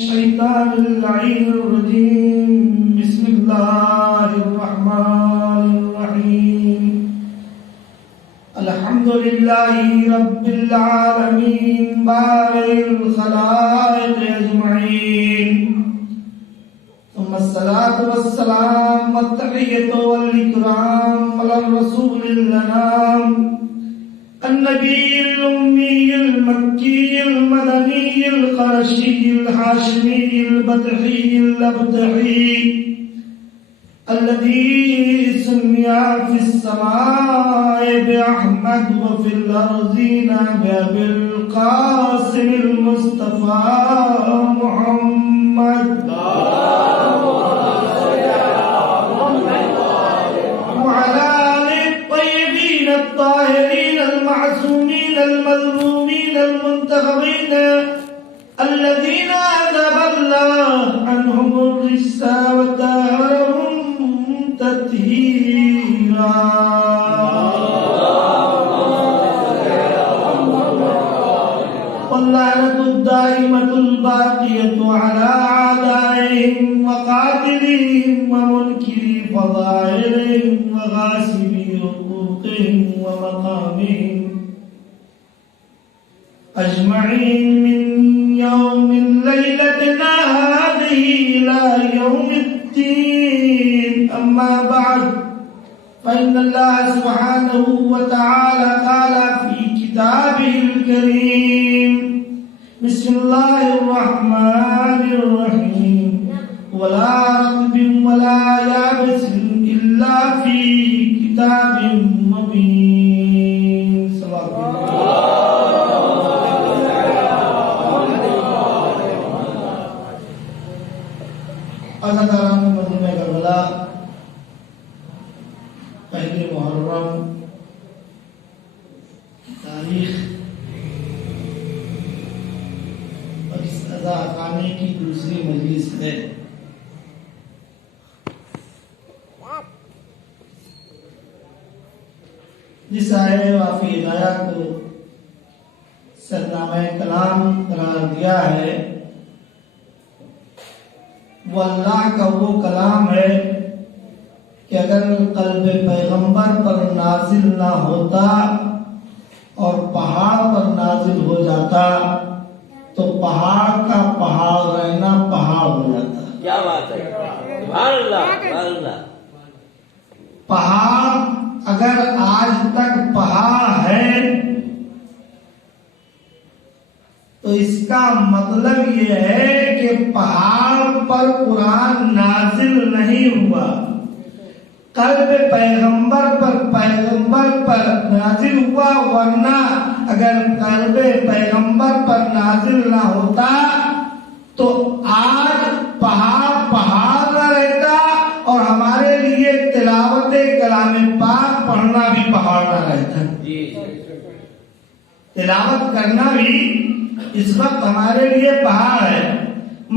الشيطان اللعين الرجيم بسم الله الرحمن الرحيم الحمد لله رب العالمين بارئ الخلائق أجمعين ثم الصلاة والسلام والتحية والإكرام على الرسول الأنام النبي الأمي المكي المدني القرشي الحاشمي البطحي الأبطحي الذي سمي في السماء بأحمد وفي الأرضين بأبي القاسم المصطفى محمد وعلى آله الطيبين الطاهرين المعصومين المظلومين المنتخبين الذين أذهب الله عنهم الرجس وطهرهم تطهيرا واللعنة الدائمة الباقية على أعدائهم وقاتلهم ومنكري فضائلهم وغاصبي حقوقهم ومقامهم أجمعين من يوم ليلتنا هذه إلى يوم الدين. أما بعد فإن الله سبحانه وتعالى قال في كتابه الكريم بسم الله الرحمن الرحيم ولا رطب ولا يابس إلا في كتاب مبين. صلى ازاداران مدینہ کربلا پہلی محرم کی تاریخ اور اس اذا خانے کی دوسری مجلس ہے. جس آئے وافی ہدایہ کو سرنامہ کلام قرار دیا ہے وہ اللہ کا وہ کلام ہے کہ اگر قلب پیغمبر پر نازل نہ ہوتا اور پہاڑ پر نازل ہو جاتا تو پہاڑ کا پہاڑ رہنا پہاڑ ہو جاتا. کیا بات ہے، سبحان اللہ سبحان اللہ. پہاڑ اگر آج تک پہاڑ ہے تو اس کا مطلب یہ ہے کہ پہاڑ پر قرآن نازل نہیں ہوا. قلب پیغمبر پر نازل ہوا، ورنہ اگر قلب پیغمبر پر نازل نہ ہوتا تو آج پہاڑ نہ رہتا اور ہمارے لیے تلاوت کلام پاک پڑھنا بھی پہاڑ نہ رہتا. تلاوت کرنا بھی اس وقت ہمارے لیے پہاڑ ہے.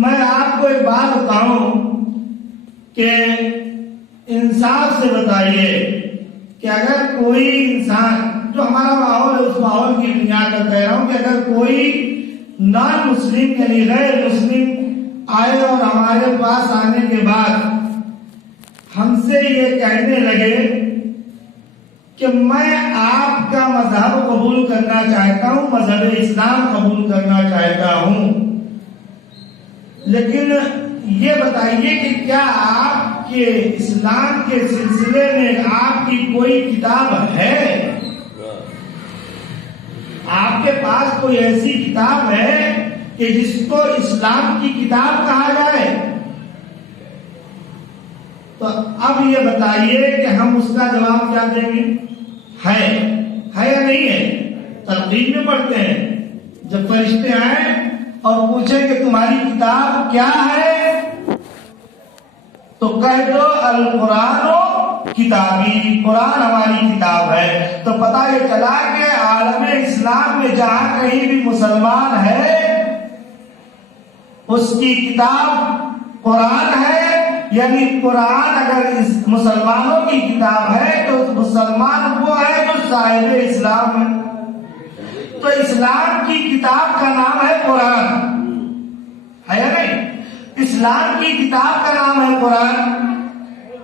میں آپ کو ایک بات بتاؤں کہ انصاف سے بتائیے کہ اگر کوئی انسان، جو ہمارا ماحول ہے اس ماحول کی بنیاد پر کہہ رہا ہوں کہ اگر کوئی نان مسلم یعنی غیر مسلم آئے اور ہمارے پاس آنے کے بعد ہم سے یہ کہنے لگے کہ میں آپ کا مذہب قبول کرنا چاہتا ہوں، مذہب اسلام قبول کرنا چاہتا ہوں، لیکن یہ بتائیے کہ کیا آپ کے اسلام کے سلسلے میں آپ کی کوئی کتاب ہے؟ آپ کے پاس کوئی ایسی کتاب ہے کہ جس کو اسلام کی کتاب کہا جائے؟ تو اب یہ بتائیے کہ ہم اس کا جواب کیا دیں گے؟ ہے یا نہیں ہے؟ ترغیب میں پڑھتے ہیں جب فرشتے آئیں اور پوچھیں کہ تمہاری کتاب کیا ہے تو کہہ دو القرآن کتابی، قرآن ہماری کتاب ہے. تو پتہ یہ چلا کہ عالم اسلام میں جہاں کہیں بھی مسلمان ہے اس کی کتاب قرآن ہے. یعنی قرآن اگر اس مسلمانوں کی کتاب ہے تو مسلمان وہ ہے جو صاحب اسلام ہے. تو اسلام کی کتاب کا نام ہے قرآن. ہے یا نہیں؟ اسلام کی کتاب کا نام ہے قرآن.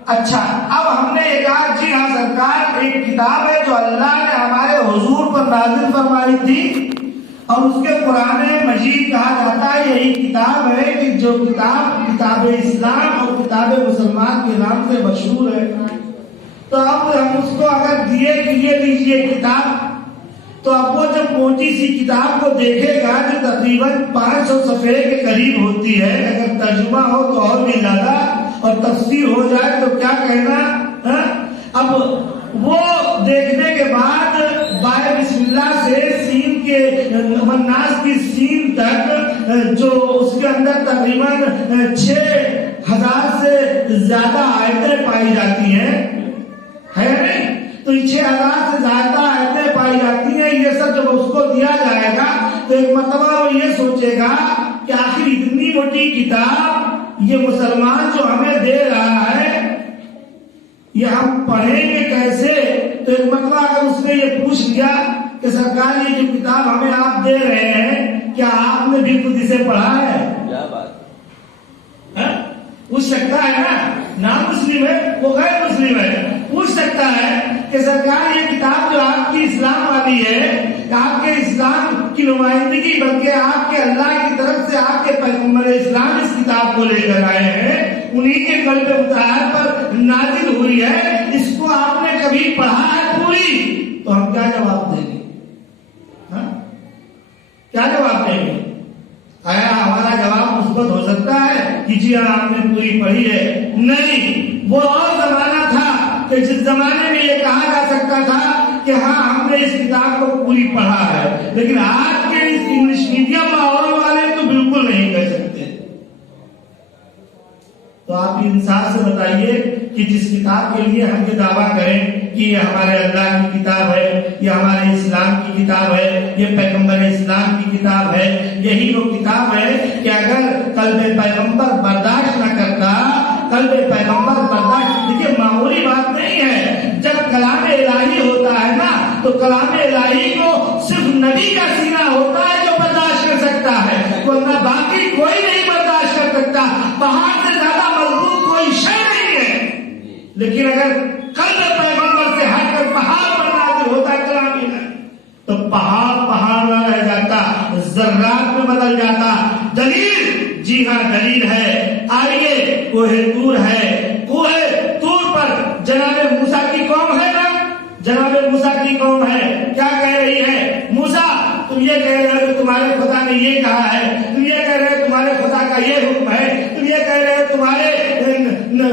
اچھا اب ہم نے یہ کہا جی ہاں سرکار ایک کتاب ہے جو اللہ نے ہمارے حضور پر نازل فرمائی تھی اور اس کے قرآن مجید کہا جاتا ہے. یہی کتاب ہے کہ جو کتاب اسلام اور کتاب مسلمان کے نام سے مشہور ہے. تو اب ہم اس کو اگر دیے کہ یہ لیجیے کتاب، تو اب وہ جب موٹی سی کتاب کو دیکھے گا جو تقریباً 500 صفحے کے قریب ہوتی ہے، اگر ترجمہ ہو تو اور بھی زیادہ اور تفسیر ہو جائے تو کیا کہنا. اب وہ دیکھنے کے بعد بائے بسم اللہ سے سین کے مناس کی سین تک جو اس کے اندر تقریباً 6000 سے زیادہ آیتیں پائی جاتی ہیں، ہے نہیں؟ تو 6000 سے زیادہ آیتیں پائی جاتی ہیں. یہ سب جب اس کو دیا جائے گا تو ایک مرتبہ وہ یہ سوچے گا کہ آخر اتنی موٹی کتاب یہ مسلمان جو ہمیں دے رہا ہے یہ ہم پڑھیں گے کیسے. تو ایک مرتبہ اگر اس نے یہ پوچھ لیا کہ سرکار یہ جو کتاب ہمیں آپ دے رہے ہیں کیا آپ نے بھی خود اسے پڑھا ہے؟ کیا بات ہے؟ پوچھ سکتا ہے نا، نام مسلم ہے وہ غیر مسلم ہے، پوچھ سکتا ہے کہ سرکار یہ کتاب جو آپ کی اسلام والی ہے، آپ کے اسلام کی نمائندگی بلکہ آپ کے اللہ کی طرف سے آپ کے پیغمبر اسلام اس کتاب کو لے کر آئے ہیں، انہی کے قلب مطہر پر نازل ہوئی ہے، اس کو آپ نے کبھی پڑھا ہے پوری؟ تو ہم کیا جواب دیں گے؟ کیا جواب دیں گے؟ آیا ہمارا جواب مثبت ہو سکتا ہے کہ جی ہاں آپ نے پوری پڑھی ہے؟ نہیں، وہ اور زمانہ تھا کہ جس زمانے میں یہ کہا جا سکتا تھا کہ ہاں ہم نے اس کتاب کو پوری پڑھا ہے، لیکن آج کے اس انگلش میڈیم ماحول والے تو بالکل نہیں کہہ سکتے. تو آپ انصاف سے بتائیے کہ جس کتاب کے لیے ہم یہ دعویٰ کریں کہ یہ ہمارے اللہ کی کتاب ہے، یہ ہمارے اسلام کی کتاب ہے، یہ پیغمبر اسلام کی کتاب ہے، یہی وہ کتاب ہے کہ اگر قلب پیغمبر برداشت نہ کرتا، قلب پیغمبر برداشت، دیکھیے معمولی بات نہیں ہے. جب کلام الہی ہوتا ہے نا تو کلام الہی کو صرف نبی کا سینہ ہوتا ہے جو برداشت کر سکتا ہے، ورنہ باقی کوئی نہیں برداشت کر سکتا. پہاڑ سے زیادہ مضبوط کوئی شے نہیں ہے. لیکن اگر قلب پیغمبر سے ہٹ کر پہاڑ پر نازل ہوتا ہے کلام الہی تو پہاڑ نہ رہ جاتا، ذرات میں بدل جاتا. دلیل، جی ہاں دلیل ہے. آئیے کوہ طور ہے، کوہ طور پر جناب موسیٰ کی قوم ہے نا، جناب موسیٰ کی قوم ہے، کیا کہہ رہی ہے؟ موسیٰ تم یہ کہہ رہے ہو کہ تمہارے خدا نے یہ کہا ہے، تم یہ کہہ رہے ہو تمہارے خدا کا یہ حکم ہے، تم یہ کہہ رہے ہو تمہارے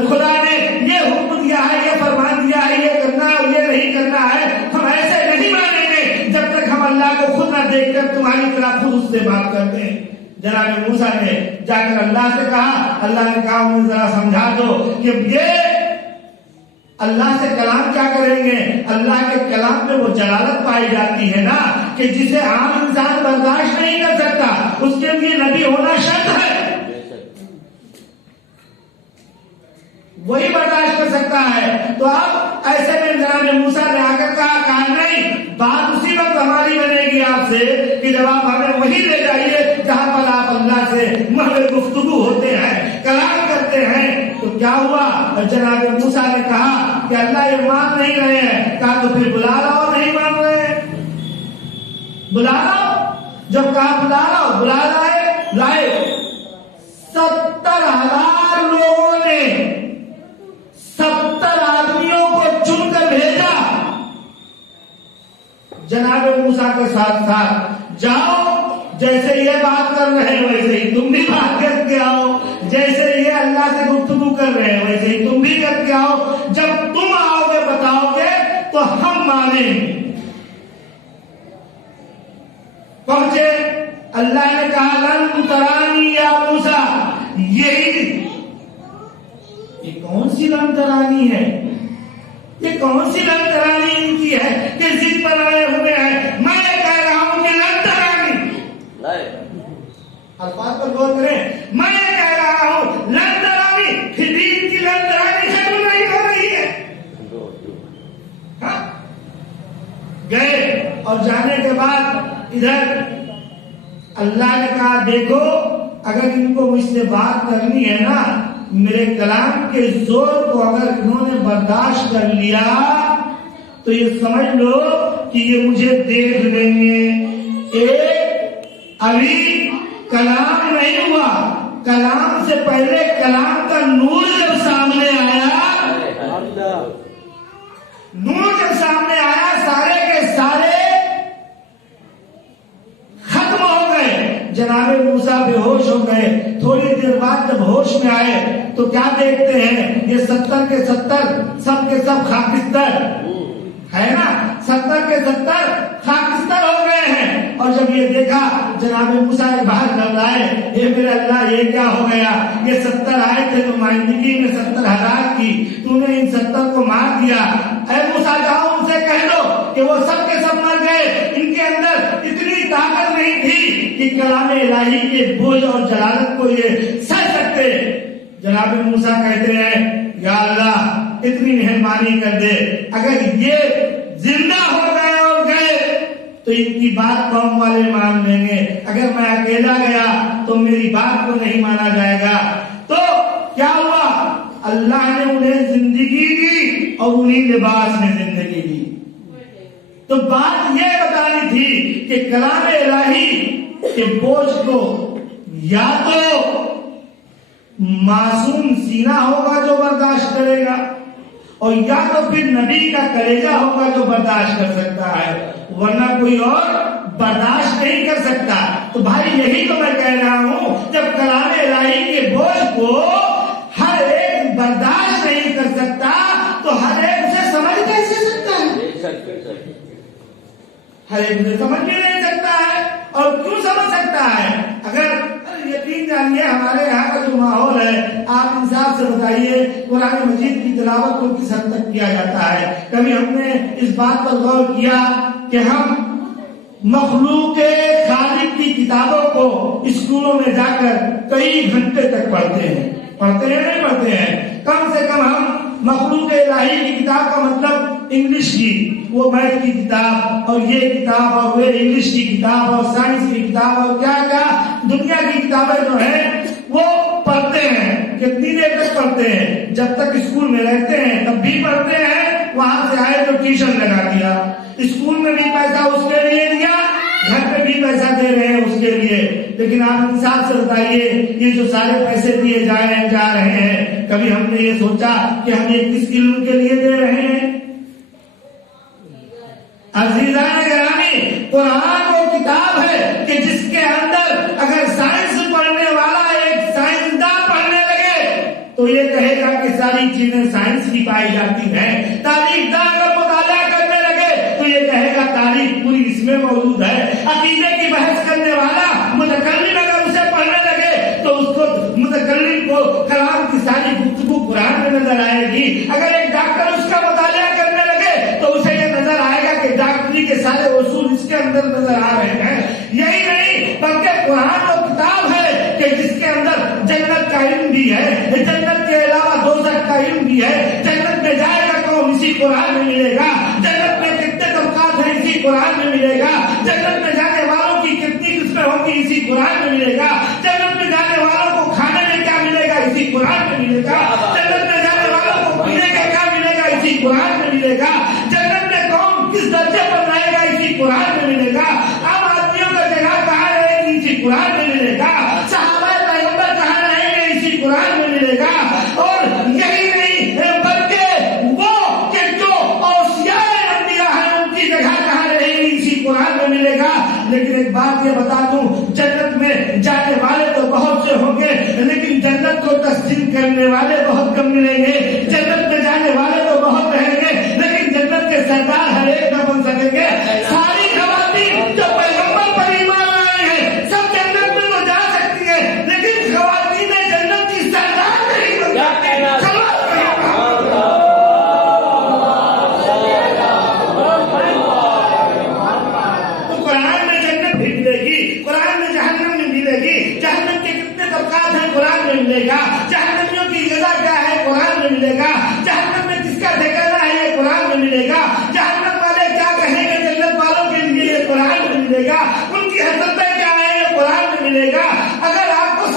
خدا نے یہ حکم دیا ہے، یہ فرمان دیا ہے، یہ کرنا اور یہ نہیں کرنا ہے. ہم ایسے نہیں مانیں گے جب تک ہم اللہ کو خود نہ دیکھ کر تمہاری طرح خود اس سے بات کرتے ہیں. جناب موسیٰ نے جا کر اللہ سے کہا، اللہ نے کہا انہیں ذرا سمجھا دو کہ یہ اللہ سے کلام کیا کریں گے. اللہ کے کلام میں وہ جلالت پائی جاتی ہے نا کہ جسے عام انسان برداشت نہیں کر سکتا، اس کے لیے نبی ہونا شرط ہے. وہی برداشت کر سکتا ہے. تو اب ایسے میں جناب موسیٰ نے آ کر کہا نہیں، بات اسی وقت ہماری بنے گی آپ سے کہ جب آپ ہمیں وہی لے جائیے جہاں پر آپ اللہ سے محض گفتگو ہوتے ہیں، کلام کرتے ہیں. تو کیا ہوا؟ جناب موسیٰ نے کہا کہ اللہ یہ مان نہیں رہے ہیں. کہا تو پھر بلا لاؤ. نہیں مان رہے ہیں، بلا لاؤ. جب کہا بلا لاؤ، بلا لائے. 70,000 لوگوں نے 70 آدمیوں کو چن کر بھیجا جناب موسیٰ کے ساتھ ساتھ. جاؤ، جیسے یہ بات کر رہے ہیں ویسے ہی تم بھی بات کر کے آؤ، جیسے یہ اللہ سے گفتگو کر رہے ہیں ویسے ہی تم بھی کر کے آؤ. جب تم آؤ گے بتاؤ گے تو ہم مانیں گے. پہنچے، اللہ نے کہا لن ترانی یا موسیٰ. یہ کون سی لن ترانی ہے؟ یہ کون سی لن ترانی ان کی ہے کہ ضد پر آئے ہوئے ہیں؟ میں کہہ رہا ہوں کہ لن ترانی، الفاظ پر غور کریں. میں کہہ رہا ہوں لن ترانی، پھر بھی ان کی لن ترانی ختم نہیں ہو رہی ہے. گئے اور جانے کے بعد ادھر اللہ نے کہا دیکھو اگر ان کو مجھ سے بات کرنی ہے نا، میرے کلام کے زور کو اگر انہوں نے برداشت کر لیا تو یہ سمجھ لو کہ یہ مجھے دیکھ لیں گے۔ ایک ابھی کلام نہیں ہوا، کلام سے پہلے کلام کا نور جب سامنے آیا، نور جب سامنے آیا، سارے کے سارے ختم ہو گئے۔ جناب موسیٰ بے ہوش ہو گئے۔ تھوڑی دیر بعد جب ہوش میں آئے تو کیا دیکھتے ہیں؟ یہ 70 کے 70 سب کے سب خاکستر ہے نا، 70 کے 70 خاکستر ہو گئے ہیں۔ اور جب یہ دیکھا جناب موسیٰ باہر گھبرائے، اے میرے اللہ یہ کیا ہو گیا؟ یہ 70 آئے تھے تو مائندگی میں 70 ہلاک کی، تو نے ان 70 کو مار دیا۔ اے موسیٰ جاؤ ان سے کہہ دو کہ وہ سب کے سب مر گئے، ان کے اندر اتنی طاقت نہیں تھی کہ کلام الہی کے بوجھ اور جلالت کو یہ سہ سکتے۔ جناب موسیٰ کہتے ہیں یا اللہ اتنی مہربانی کر دے، اگر یہ زندہ ہو گئے اور گئے تو ان کی بات قوم والے مان لیں گے، اگر میں اکیلا گیا تو میری بات کو نہیں مانا جائے گا۔ تو کیا ہوا؟ اللہ نے انہیں زندگی دی اور انہیں لباس میں زندگی دی۔ تو بات یہ بتانی تھی کہ کلام الہی کے بوجھ کو یا تو معصوم سینہ ہوگا جو برداشت کرے گا، اور یا تو پھر نبی کا کلیجہ ہوگا جو برداشت کر سکتا ہے، ورنہ کوئی اور برداشت نہیں کر سکتا۔ تو بھائی یہی تو میں کہہ رہا ہوں، جب کلام الہی کے بوجھ کو ہر ایک برداشت نہیں کر سکتا تو ہر ایک اسے سمجھ کیسے سکتا ہے؟ ہر ایک اسے سمجھ بھی نہیں سکتا ہے۔ اور کیوں سمجھ سکتا ہے؟ اگر یقین جانیے ہمارے یہاں کا جو ماحول ہے، آپ انصاف سے بتائیے قرآن مجید کی تلاوت کو کس حد تک کیا جاتا ہے؟ کبھی ہم نے اس بات پر غور کیا کہ ہم مخلوق خالق کی کتابوں کو اسکولوں میں جا کر کئی گھنٹے تک پڑھتے ہیں نہیں پڑھتے ہیں؟ کم سے کم ہم مخلوق الہی کی کتاب کا مطلب انگلش کی، وہ میتھ کی کتاب اور یہ کتاب اور وہ انگلش کی کتاب اور سائنس کی کتاب اور کیا کیا دنیا کی کتابیں جو ہیں وہ پڑھتے ہیں۔ کتنی دیر تک پڑھتے ہیں؟ جب تک اسکول میں رہتے ہیں تب بھی پڑھتے ہیں، وہاں سے آئے تو ٹیوشن لگا دیا، اسکول میں بھی پیسہ اس کے لیے دیا، گھر پہ بھی پیسہ دے رہے ہیں اس کے لیے۔ لیکن آپ انصاف سے بتائیے یہ جو سارے پیسے دیے جا رہے ہیں، کبھی ہم نے یہ سوچا کہ ہم یہ کس علم کے لیے دے رہے ہیں؟ عزیزان گرامی، قرآن وہ کتاب ہے کہ جس کے اندر اگر سائنس پڑھنے والا ایک سائنسداں پڑھنے لگے تو یہ کہے گا کہ ساری چیزیں سائنس کی پائی جاتی ہیں۔ تاریخ داں اگر مطالعہ کرنے لگے تو یہ کہے گا تاریخ پوری اس میں موجود ہے۔ عقیدے کی بحث کرنے والا متکلم اگر اسے پڑھنے لگے تو اس کو متکلم کو کلام کی ساری گفتگو قرآن میں نظر آئے گی۔ اگر ایک ڈاکٹر اس کا مطالعہ کرنے لگے تو اسے یہ نظر آئے گا کہ ڈاکٹری کے سارے اصول اس کے اندر نظر آ رہے ہیں۔ یہی نہیں بلکہ قرآن وہ کتاب ہے کہ جس کے اندر جنت کا علم بھی ہے، جنت کے علاوہ دوزخ کا علم بھی ہے، جنت میں جائے گا کون اسی قرآن میں ملے گا، جنت میں کتنے طبقات ہیں اسی قرآن میں ملے گا، جنت میں جانے والوں کی کتنی قسمیں ہوں گی اسی قرآن میں ملے گا، جنت میں جانے والوں کو کھانے میں کیا ملے گا اسی قرآن میں ملے گا، جنت میں جانے والوں کو پینے کا کیا ملے گا اسی قرآن میں ملے گا، جنت میں کون کس درجے پر رہے گا اسی قرآن میں ملے گا، عام آدمیوں کا جگہ کہاں رہے گی اسی قرآن میں ملے گا، صحابہ پیغمبر کہاں رہیں گے اسی قرآن میں ملے گا۔ اور یہی نہیں بلکہ وہ کہ جو اوصیاء انبیاء ہیں ان کی جگہ کہاں رہے گی اسی قرآن میں ملے گا۔ لیکن ایک بات یہ بتا دوں، جنت میں جانے والے تو بہت سے ہوں گے لیکن جنت کو تسلیم کرنے والے بہت کم ملیں گے۔ جنت میں جانے والے تو بہت رہیں گے لیکن جنت کے سردار ہر ایک نہ بن سکیں گے۔ ساری خواتین جو پیغمبر پر ایمان لائے ہیں سب جنت میں تو جا سکتی ہیں لیکن خواتین جنت کی سردار نہیں بن سکتی۔ تو قرآن میں جنت بھی ملے گی، قرآن میں جہنم بھی ملے گی، جہنم کے کتنے طبقات ہیں قرآن میں ملے گا، جہنمیوں کی غذا کیا ہے قرآن میں ملے گا، جہنم میں کس کا ٹھکانہ ہے یہ قرآن میں ملے گا، جہنم والے کیا کہیں گے جنت والوں کے لیے یہ قرآن میں ملے گا، ان کی حسرتیں کیا ہیں یہ قرآن میں ملے گا۔ اگر آپ کو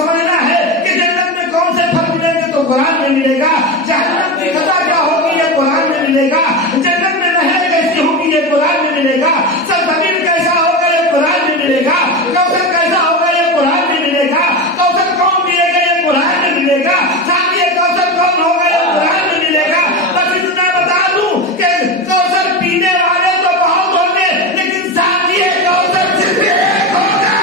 قرآن میں ملے گا. جہنم کی سزا کیا ہوگی یہ قرآن میں ملے گا. جنت میں نہریں کیسی ہوگی یہ قرآن میں ملے گا. سرزمین کیسا ہوگا یہ قرآن میں ملے گا. کوثر کیسا ہوگا یہ قرآن میں ملے گا. کوثر کون پیے گا یہ قرآن میں ملے گا. ساتھی کوثر کون ہوگا یہ قرآن میں ملے گا. بس اتنا بتا دوں کہ کوثر پینے والے تو بہت ہوں گے لیکن ساتھی کوثر صرف ایک ہوگا.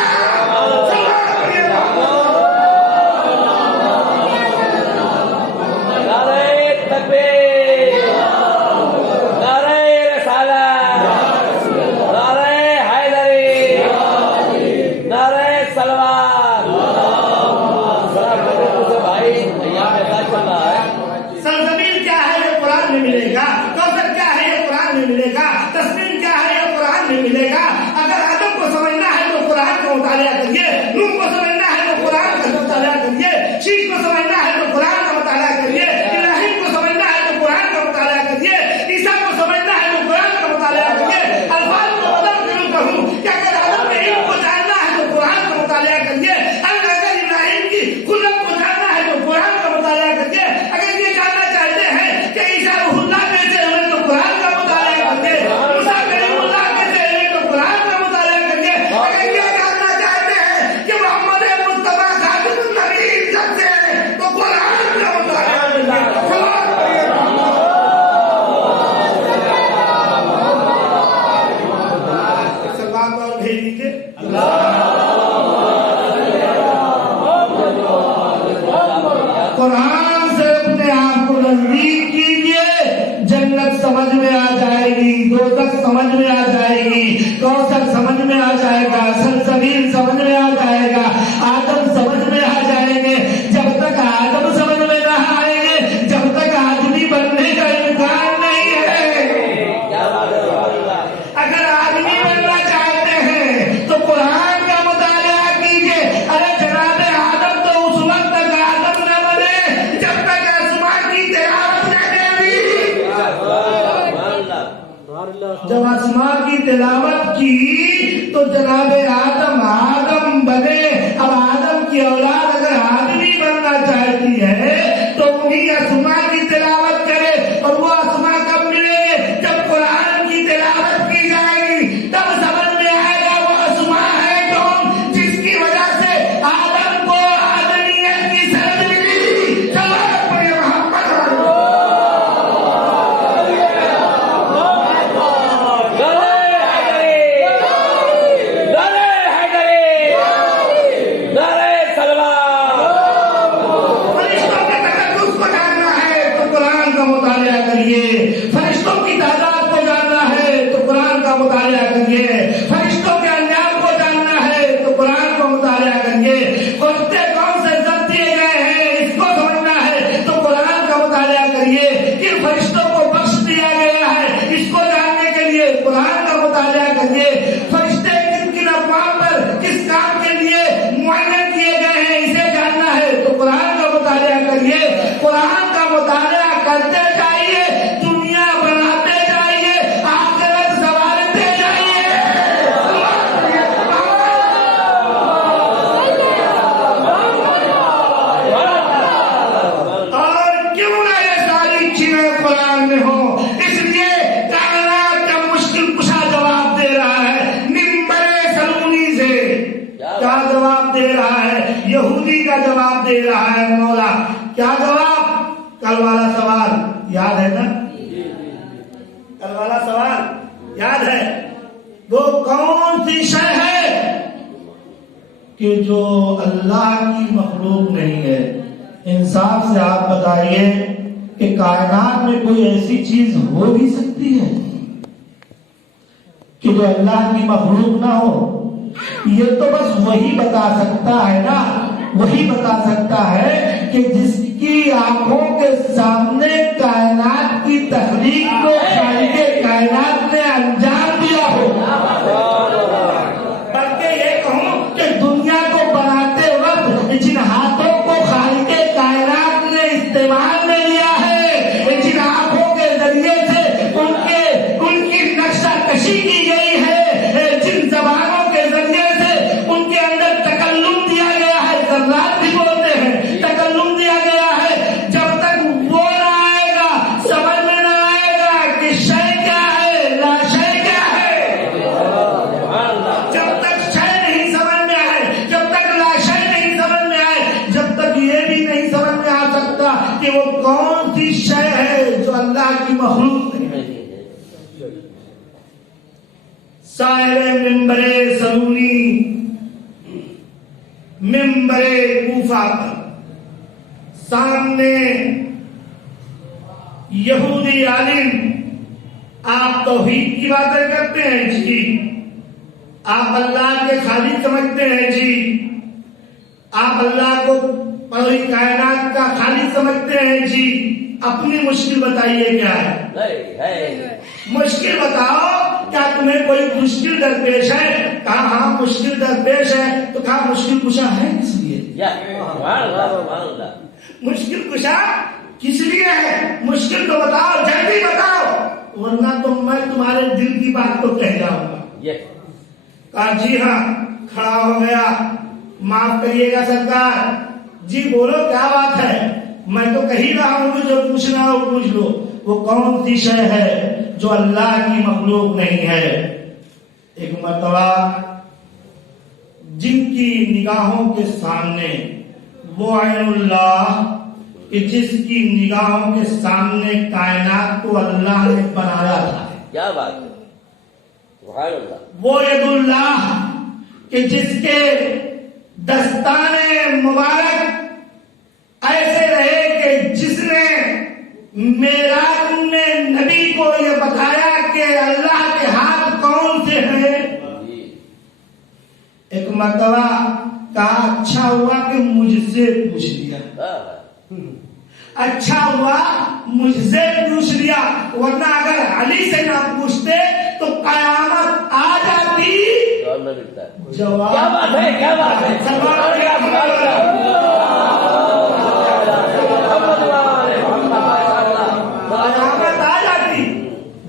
نعرہ تکبیر، نعرہ رسالت، نعرہ حیدری، نعرہ سلوات. بھائی یہاں پہ کیا چل رہا ہے؟ سرزمین کیا ہے یہ قرآن میں ملے گا. کوثر کیا ہے یہ قرآن میں ملے گا. تسلیم کیا ہے یہ قرآن میں ملے گا. اگر آدم کو سمجھنا ہے تو قرآن کا مطالعہ کریے. نوح کو سمجھنا ہے تو قرآن کا مطالعہ کریے. شیخ کو سمجھنا ہے تو قرآن کا مطالعہ کریے. ابراہیم کو سمجھنا ہے تو قرآن کا مطالعہ کریے. عیسیٰ کو سمجھنا ہے تو قرآن کا مطالعہ کریے. الفاظ کو بدل کر کہوں کہ اگر آدم میں علم کو جاننا ہے تو قرآن کا مطالعہ کریے. اگر ابراہیم کی خلق کو جاننا ہے تو قرآن کا مطالعہ کریے. اگر یہ جاننا چاہتے ہیں کہ عیسیٰ روح اللہ کیسے ہوئے تو قرآن کا مطالعہ کریے. موسیٰ کلیم اللہ کیسے ہوئے تو قرآن کا مطالعہ کریے. اگر یہ جاننا چاہتے ہیں کہ محمد مصطفیٰ خاتم النبی عزت سے ہے تو قرآن کا مطالعہ کریے. سلام اور بھیج دیجیے. قرآن سے اپنے آپ کو نزدیک کیجیے. جنت سمجھ میں آ جائے گی. دوزخ سمجھ میں آ جائے گی. کوثر سمجھ میں آ جائے گا. سلسبیل سمجھ میں آ جائے گا. آدم سمجھ میں آ جائیں گے. جب تک آدم سمجھ میں نہ آئیں گے جب تک آدمی بننے کا امکان نہیں ہے. اگر آدمی بننا چاہتے ہیں تو قرآن کا مطالعہ کیجیے. ارے جناب آدم تو اس وقت تک آدم نہ بنے جب تک آسمان کی تلاوت نہ کرے. جب آسمان کی تلاوت کی تو جناب آدم بنے. اب آدم کی اولاد اگر آدمی بننا چاہتی ہے تو انہیں آسمان کی تلاوت کرے. اور وہ آسمان کب ملے گے؟ جب قرآن کی تلاوت کی جائے گی تب سمجھ میں آئے گا وہ آسمان ہے کون جس کی وجہ سے آدم کو آدمیت کی سند ملی. چلو اپنے محمد مطالعہ کریے. فرشتوں کی تعداد کو جاننا ہے تو قرآن کا مطالعہ کریے. فرشتوں کے انجام کو جاننا ہے تو قرآن کو مطالعہ کریے. فرشتے کون سے ضبط کیے گئے ہیں اس کو سمجھنا ہے تو قرآن کا مطالعہ کریے. کن فرشتوں کو بخش دیا گیا ہے اس کو جاننے کے لیے قرآن کا مطالعہ کریے. فرشتے کن کن اقوام پر کس کام کے لیے معین کیے گئے ہیں اسے جاننا ہے تو قرآن کا مطالعہ کریے. قرآن کا مطالعہ کرتے جائیے. دنیا بناتے جائیے. آخرت سنوارتے جائیے. اور کیوں نہ یہ ساری چیزیں قرآن میں ہوں. اس لیے کائنات کا مشکل کشا جواب دے رہا ہے منبر سلونی سے. کیا جواب دے رہا ہے؟ یہودی کا جواب دے رہا ہے مولا. کیا جواب؟ کل والا سوال یاد ہے نا؟ کل والا سوال یاد ہے؟ وہ کون سی شے ہے کہ جو اللہ کی مخلوق نہیں ہے؟ انصاف سے آپ بتائیے کہ کائنات میں کوئی ایسی چیز ہو بھی سکتی ہے کہ جو اللہ کی مخلوق نہ ہو؟ یہ تو بس وہی بتا سکتا ہے نا. وہی بتا سکتا ہے کہ جس کی آنکھوں کے سامنے کائنات کی تخلیق کو خالق کائنات نے انجام دیا ہو. بلکہ یہ کہوں کہ دنیا کو بناتے وقت جن ہاتھوں کو خالق کائنات نے استعمال میں لیا ہے, جن آنکھوں کے ذریعے سے ان کی نقشہ کشی کی گئی ہے, جن زبانوں کے ذریعے سے ان کے اندر تکلم دیا گیا ہے, ذرات بھی بولتے ہیں, تکلم دیا گیا ہے, جب کہ وہ کون سی شے ہے جو اللہ کی مخلوق نہیں ہے. سائر ممبر سرونی ممبر کوفہ پر سامنے یہودی عالم، آپ توحید کی باتیں کرتے ہیں جی، آپ اللہ کے خالق سمجھتے ہیں جی، آپ اللہ کو پوری کائنات کا خالق سمجھتے ہیں جی، اپنی مشکل بتائیے کیا ہے؟ مشکل بتاؤ، کیا تمہیں کوئی مشکل درپیش ہے؟ کہا ہاں مشکل درپیش ہے. تو کہا مشکل کشا ہے کس لیے؟ مشکل کشا کس لیے ہے؟ مشکل تو بتاؤ، جلدی بتاؤ، ورنہ تو میں تمہارے دل کی بات کو کہہ جاؤں گا. کہا جی ہاں. کھڑا ہو گیا. معاف کریے گا سرکار، جی بولو کیا بات ہے؟ میں تو کہی رہا ہوں جو پوچھنا ہو پوچھ لو. وہ کون سی شے ہے جو اللہ کی مخلوق نہیں ہے؟ ایک مرتبہ جن کی نگاہوں کے سامنے وہ عین اللہ کہ جس کی نگاہوں کے سامنے کائنات کو اللہ نے بنایا تھا. کیا بات ہے؟ سبحان اللہ. وہ ید اللہ کہ جس کے دستان مبارک ایسے رہے کہ جس نے معراج میں نبی کو یہ بتایا کہ اللہ کے ہاتھ کون سے ہیں. ایک مرتبہ کہا اچھا ہوا کہ مجھ سے پوچھ لیا، اچھا ہوا مجھ سے پوچھ لیا، ورنہ اگر علی سے نہ پوچھتے تو قیامت آ جاتی. جواب کیا بات ہے؟ کیا بات ہے؟ قیامت آ جاتی،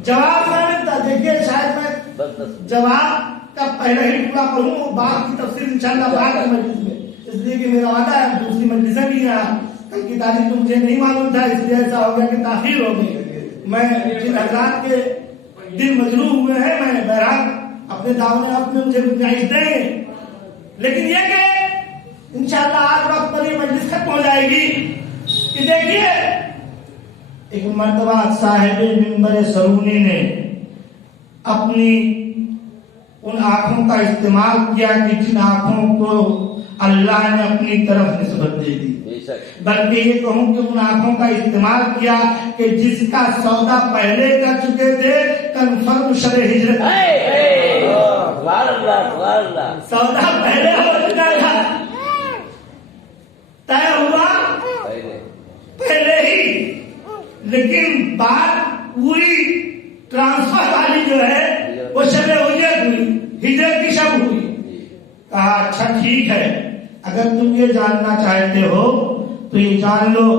جواب نہ ملتا. دیکھیے شاید میں جواب کا پہلے ہی پورا پڑھوں، بعد کی تفصیل انشاءاللہ بعد کی مجلس میں، اس لیے کہ میرا وعدہ ہے دوسری مجلسیں بھی ہیں. کل کی تاریخ تو مجھے نہیں معلوم تھا، اس لیے ایسا ہو گیا کہ تاخیر ہو گئی. میں جن حضرات کے دل مجروح ہوئے ہیں، میں بہرحال اپنے دعونے آپ میں مجھے گنجائش دیں، لیکن یہ کہ انشاءاللہ آج وقت پر یہ مجلس ختم ہو جائے گی. کہ دیکھیے ایک مرتبہ صاحب منبر سرونی نے اپنی ان آنکھوں کا استعمال کیا کہ جن آنکھوں کو اللہ نے اپنی طرف نسبت دے دی، بلکہ یہ کہوں کہ ان آنکھوں کا استعمال کیا کہ جس کا سودا پہلے کر چکے تھے کنفرم شرح ہجرت. سودا پہلے ہو چکا تھا، طے ہوا پہلے ہی، لیکن بات پوری ٹرانسفر والی جو ہے وہ شب ہجرت ہوئی، ہجرت کی شب ہوئی. کہا اچھا ٹھیک ہے، اگر تم یہ جاننا چاہتے ہو تو یہ جان لو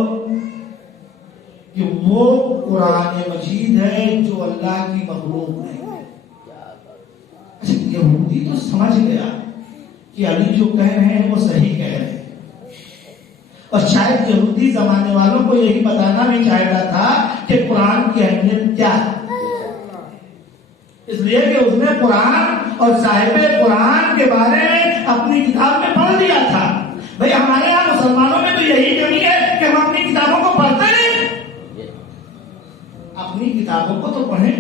کہ وہ قرآن مجید ہے جو اللہ کی مخلوق نہیں ہے. اچھا یہودی تو سمجھ گیا کہ علی جو کہہ رہے ہیں وہ صحیح کہہ رہے ہیں، اور شاید یہودی زمانے والوں کو یہی بتانا بھی چاہتا تھا کہ قرآن کی اہمیت کیا ہے، اس لیے کہ اس نے قرآن اور صاحب قرآن کے بارے میں اپنی کتاب میں پڑھ لیا تھا. بھئی ہمارے یہاں مسلمانوں میں تو یہی کمی ہے کہ ہم اپنی کتابوں کو پڑھتے نہیں. اپنی کتابوں کو تو پڑھیں،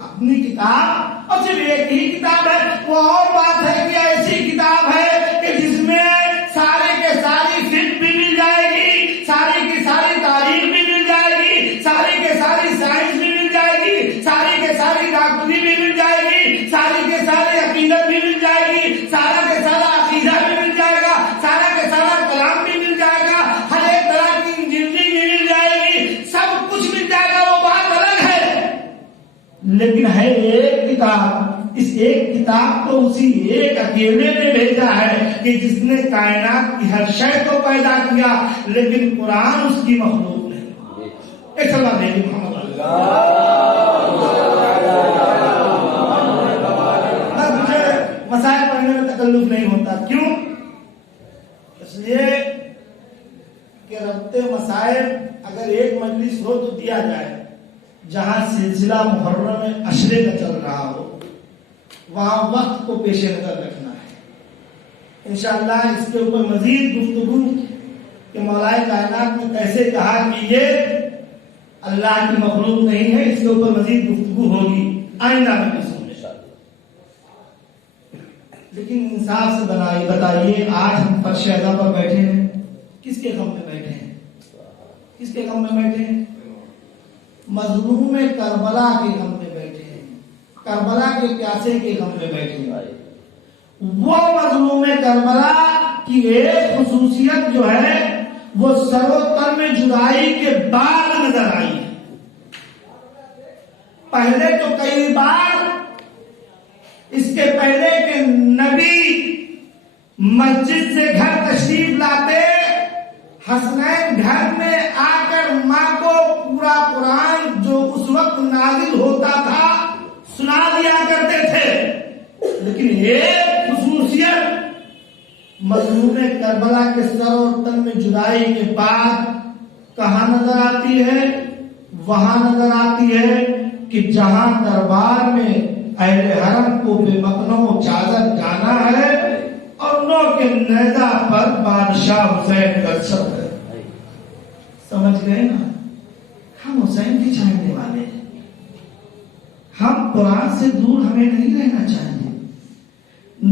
اپنی کتاب اور صرف ایک ہی کتاب ہے. وہ اور بات ہے کہ ایسی کتاب ہے کہ جس میں سارے کے ساری فقہ بھی مل جائے گی، ساری کی ساری تاریخ بھی مل جائے گی، ساری کے ساری سائنس بھی مل جائے گی، ساری کے ساری ڈاکٹری بھی مل جائے گی، ساری کے سارے عقیدت بھی مل جائے گی، سارا کے سارا عقیدہ بھی مل جائے گا، سارا کے سارا کلام بھی مل جائے گا، ہر ایک طرح کی انجینئرنگ بھی مل جائے گی، سب کچھ مل جائے گا. وہ بات الگ ہے، لیکن ہے ایک کتاب. اس ایک کتاب کو اسی ایک اکیلے نے بھیجا ہے کہ جس نے کائنات کی ہر شے کو پیدا کیا، لیکن قرآن اس کی مخلوق نہیں. ایک سلام دے محمد مجھے مسائل پڑھنے میں تکلف نہیں ہوتا. کیوں؟ اس لیے کہ ربط مسائل اگر ایک مجلس ہو تو دیا جائے، جہاں سلسلہ محرم عشرے کا چل رہا ہو وہاں وقت کو پیش نظر رکھنا ہے. انشاءاللہ اس کے اوپر مزید گفتگو کہ مولا کائنات نے کیسے کہا کہ یہ اللہ کی مخلوق نہیں ہے، اس کے اوپر مزید گفتگو ہوگی آئندہ میں بھی سنیں۔ لیکن انصاف سے بتائیے آج ہم فرش ادا پر بیٹھے ہیں، کس کے غم میں بیٹھے ہیں؟ کس کے غم میں بیٹھے ہیں؟ مظلوم کربلا کے غم میں بیٹھے ہیں، کربلا کے پیاسے کے غم میں بیٹھے ہیں۔ وہ مظلوم کربلا کی ایک خصوصیت جو ہے وہ سروتر میں جدائی کے بعد نظر آئی ہے۔ پہلے تو کئی بار اس کے پہلے کہ نبی مسجد سے گھر تشریف لاتے، حسنین گھر میں آ کر ماں کو پورا قرآن جو اس وقت نازل ہوتا تھا سنا دیا کرتے تھے۔ لیکن ایک خصوصیت مظلوم کربلا کے سر اور تن میں جدائی کے بعد کہاں نظر آتی ہے؟ وہاں نظر آتی ہے کہ جہاں دربار میں اہل حرم کو بے مقنوں چادر جانا ہے اور نو کے نیزہ پر بادشاہ حسین کا سب ہے۔ سمجھ گئے نا؟ ہم حسین کی چاہنے والے ہیں، ہم قرآن سے دور ہمیں نہیں رہنا چاہیے۔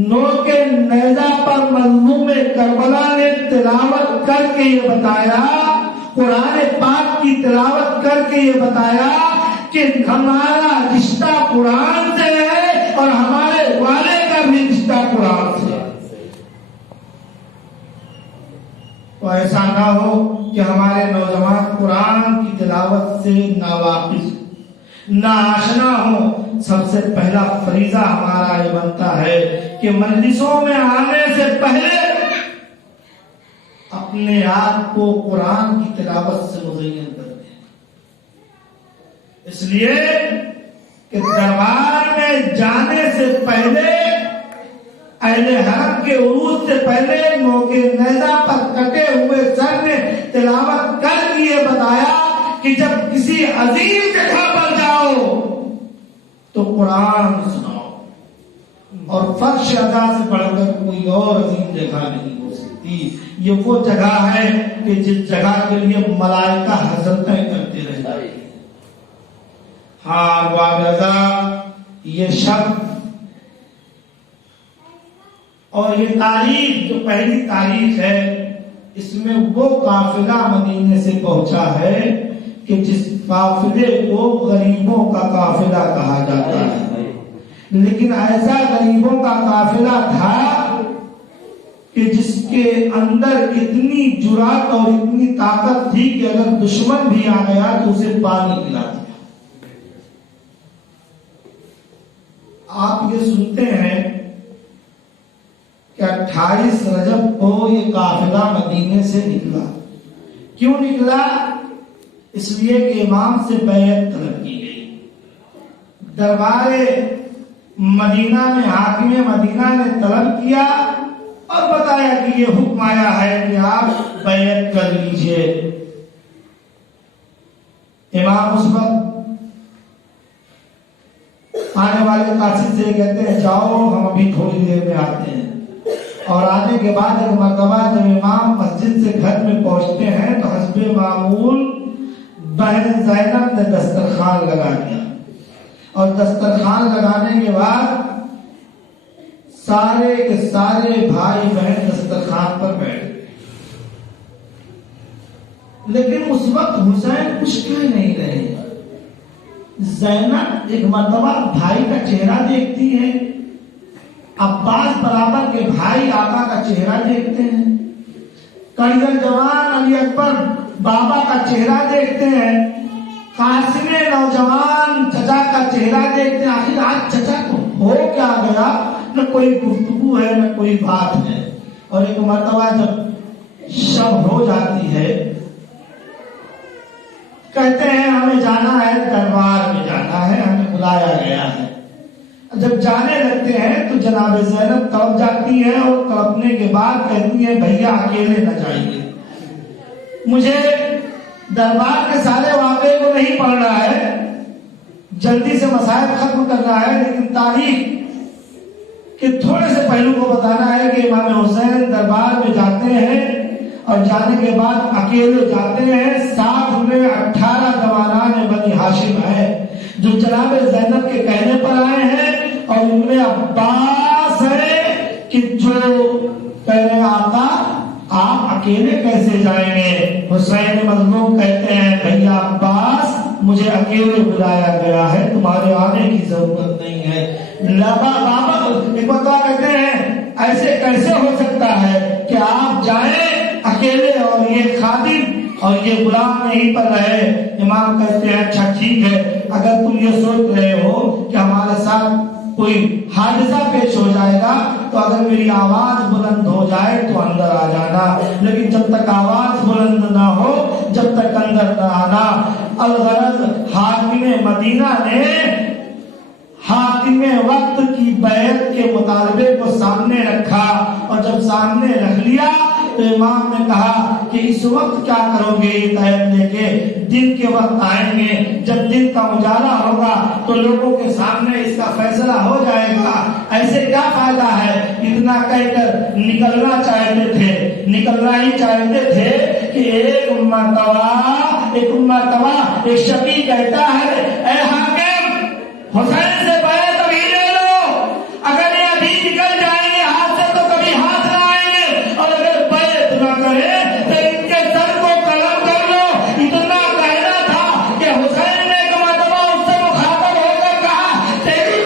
نو کے نیزہ پر مظلوم کربلا نے تلاوت کر کے یہ بتایا، قرآن پاک کی تلاوت کر کے یہ بتایا کہ ہمارا رشتہ قرآن سے ہے اور ہمارے والے کا بھی رشتہ قرآن سے ہے۔ تو ایسا نہ ہو کہ ہمارے نوجوان قرآن کی تلاوت سے ناواقف نہ آشنا ہو۔ سب سے پہلا فریضہ ہمارا یہ بنتا ہے کہ مجلسوں میں آنے سے پہلے اپنے آپ کو قرآن کی تلاوت سے مزین کر دیں، اس لیے کہ دربار میں جانے سے پہلے اہل حرم کے عروج سے پہلے نو کے نیزہ پر کٹے ہوئے سر نے تلاوت کر کے یہ بتایا کہ جب کسی عظیم جگہ پر جاؤ تو قرآن سناؤ، اور فرش ادا سے بڑھ کر کوئی اور عظیم جگہ نہیں ہو سکتی۔ یہ وہ جگہ ہے کہ جس جگہ کے لیے ملائکہ حضرتیں کرتے رہتے ہیں۔ ہاں واغذا یہ شب اور یہ تاریخ جو پہلی تاریخ ہے، اس میں وہ قافلہ مدینے سے پہنچا ہے کہ جس قافلے کو غریبوں کا قافلہ کہا جاتا ہے، لیکن ایسا غریبوں کا قافلہ تھا کہ جس کے اندر اتنی جرات اور اتنی طاقت تھی کہ اگر دشمن بھی آ گیا تو اسے پانی پلا دیا۔ آپ یہ سنتے ہیں کہ 28 رجب کو یہ قافلہ مدینے سے نکلا۔ کیوں نکلا؟ اس لیے کہ امام سے بیعت طلب کی گئی۔ دربار مدینہ میں حاکم مدینہ نے طلب کیا اور بتایا کہ یہ حکم آیا ہے کہ آپ بیعت کر لیجئے۔ امام اس وقت آنے والے قاصد سے کہتے ہیں جاؤ ہم ابھی تھوڑی دیر میں آتے ہیں، اور آنے کے بعد ایک مرتبہ جب امام مسجد سے گھر میں پہنچتے ہیں تو حسب معمول بہن زینب نے دسترخوان لگا دیا، اور دسترخوان لگانے کے بعد سارے کے سارے بھائی بہن دسترخوان پر بیٹھ گئے۔ لیکن اس وقت حسین کچھ کہہ نہیں رہے۔ زینب ایک مرتبہ بھائی کا چہرہ دیکھتی ہے، عباس برابر کے بھائی آقا کا چہرہ دیکھتے ہیں، کنیزل جوان علی اکبر بابا کا چہرہ دیکھتے ہیں، قاسم نوجوان چچا کا چہرہ دیکھتے ہیں۔ آخر آج چچا کو ہو کیا گیا؟ نہ کوئی گفتگو ہے نہ کوئی بات ہے۔ اور ایک مرتبہ جب شب ہو جاتی ہے کہتے ہیں ہمیں جانا ہے، دربار میں جانا ہے، ہمیں بلایا گیا ہے۔ جب جانے لگتے ہیں تو جناب زینب تڑپ جاتی ہیں اور تڑپنے کے بعد کہتی ہیں بھیا اکیلے نہ جائیے، مجھے دربار کے سارے واقعے کو نہیں پڑھنا ہے، جلدی سے مسائل ختم کرنا ہے، لیکن تاریخ کے تھوڑے سے پہلو کو بتانا ہے کہ امام حسین دربار میں جاتے ہیں اور جانے کے بعد اکیلے جاتے ہیں، ساتھ میں 18 جوانان بنی ہاشم ہے جو جناب زینب کے کہنے پر آئے ہیں، اور ان میں عباس ہے کہ جو کہہ رہے آقا آپ اکیلے کیسے جائیں گے؟ حسین مظلوم کہتے ہیں بھیا عباس مجھے اکیلے بلایا گیا ہے، تمہارے آنے کی ضرورت نہیں ہے۔ بابا ایک بتا کہتے ہیں ایسے کیسے ہو سکتا ہے کہ آپ جائیں اکیلے اور یہ خادم اور یہ غلام یہیں پر رہے؟ امام کہتے ہیں اچھا ٹھیک ہے، اگر تم یہ سوچ رہے ہو کہ ہمارے ساتھ کوئی حادثہ پیش ہو جائے گا تو اگر میری آواز بلند ہو جائے تو اندر آ جانا، لیکن جب تک آواز بلند نہ ہو جب تک اندر نہ آنا۔ الغرض حاکم مدینہ نے حاکم وقت کی بیعت کے مطالبے کو سامنے رکھا، اور جب سامنے رکھ لیا تو امام نے کہا کہ اس وقت کیا کرو گے؟ یہ تحت لے کے دن کے وقت آئیں گے، جب دن کا اجالا ہوگا تو لوگوں کے سامنے اس کا فیصلہ ہو جائے گا، ایسے کیا فائدہ ہے؟ اتنا کہہ کر نکلنا چاہتے تھے کہ ایک مرتبہ ایک شقی کہتا ہے اے حاکم حسین سے بیعت ابھی لے لو، اگر یہ ابھی نکل جائیں گے ہاتھ سے تو کبھی ہاتھ نہ آئیں گے، اور اگر بیعت نہ کرے تو ان کے سر کو قلم کر لو۔ اتنا کہنا تھا کہ حسین نے ایک مرتبہ اس سے مخاطب ہو کر کہا تیری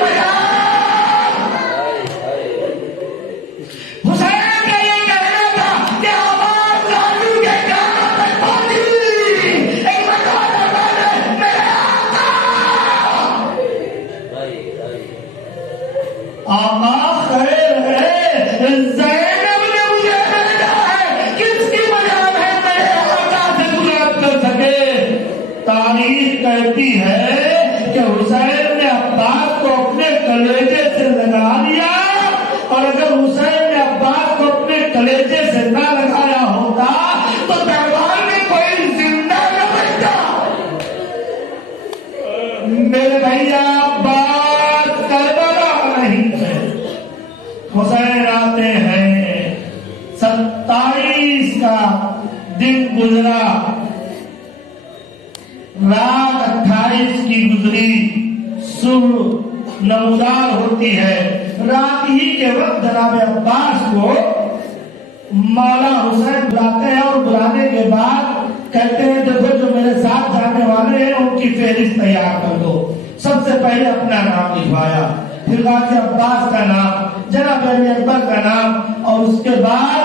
حسین کا یہ کہنا تھا کہ آواز لالو کے قیامت تک پہنچی، ایک مرتبہ میرے آقا خیر ہے، زینب نے مجھے بھیجا ہے، کس کی مجال ہے میرے آقا سے ملاقات کر سکے؟ تاریخ کہتی ہے کہ حسین نے عباس کو اپنے کلیجے سے لگا لیا، اور اگر حسین نے عباس کو اپنے کلیجے سے نہ لگایا ہوتا تو دربار میں کوئی زندہ نہ بچتا۔ میرے بھیا عباس کربلا نہیں ہے، حسین آتے ہیں، 27 کا دن گزرا، رات 28 کی گزری، صبح نمودار ہوتی ہے۔ رات ہی کے وقت جناب عباس کو مولا حسین بلاتے ہیں، اور بلانے کے بعد کہتے ہیں دیکھو جو میرے ساتھ جانے والے ہیں ان کی فہرست تیار کر دو۔ سب سے پہلے اپنا نام لکھوایا، پھر غازی عباس کا نام، جناب علی اکبر کا نام، اور اس کے بعد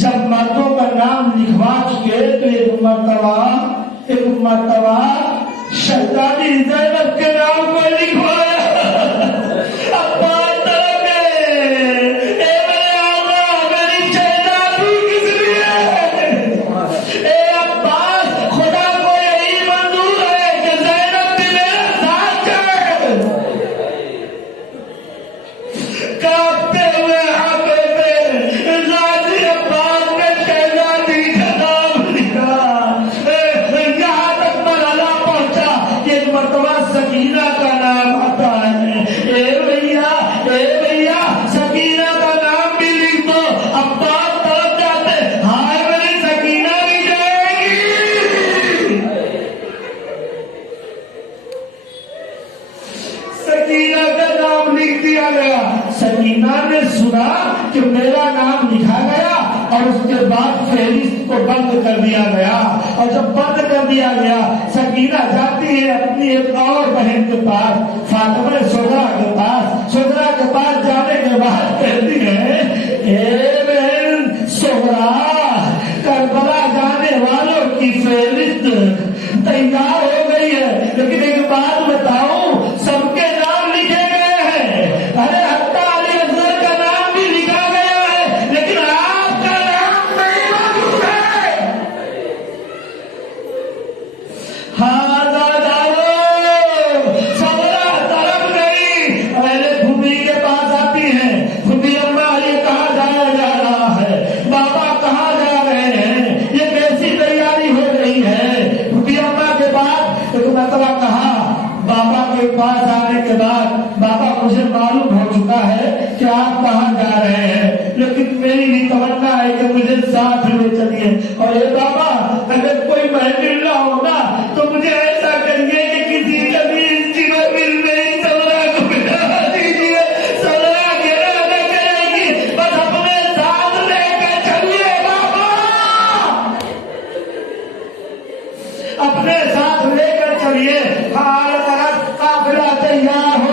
جب مردوں کا نام لکھوا چکے تو ایک مرتبہ شہزادی زینب کے نام کو لکھوایا۔ عباس طلب اے میرے آقا میری شہزادی کس لیے؟ اے عباس خدا کو یہی منظور ہے کہ زینب بھی میرے ساتھ جائے۔ کانپتے ہوئے ہاتھوں سے غازی عباس نے شہزادی کا نام لکھا، یہاں تک مرحلہ پہنچا کہ ایک مرتبہ سکینہ کا نام آتا ہے۔ اے بھیا سکینہ کا نام بھی لکھ دو۔ عباس طرف جاتے ہائے میری سکینہ بھی جائے گی۔ سکینہ کا نام لکھ دیا گیا۔ سکینہ نے سنا کہ میرا نام لکھا گیا، اور اس کے بعد فہرست کو بند کر دیا گیا، اور جب بند کر دیا گیا سکینہ جاتی ہے اپنی ایک اور بہن کے پاس، فاطمہ صغریٰ کے پاس جانے کے بعد کہتی ہے اے بہن صغریٰ کربلا جانے والوں کی فہرست تیار ہو گئی ہے، لیکن ایک بات بتاؤں سب کے نام لکھے گئے ہیں، ارے حتیٰ علی اصغر کا نام بھی لکھا گیا ہے، لیکن آپ کا نام نہیں موجود ہے۔ ہاں داداؤ صغریٰ طرف گئی، پہلے پھوپھی کے پاس آتی ہیں، پھوپھی اماں یہ کہاں جایا جا رہا ہے، بابا کہاں جا رہے ہیں، یہ کیسی تیاری ہو رہی ہے؟ پھوپھی اماں کے بعد ایک مرتبہ کہا، بابا کے پاس آنے کے بعد بابا مجھے معلوم ہو چکا ہے کہ آپ کہاں جا رہے ہیں، لیکن میری بھی تمنا ہے کہ مجھے ساتھ اپنے ساتھ لے کر چلیے، ہمارے طرف قافلہ تیار ہو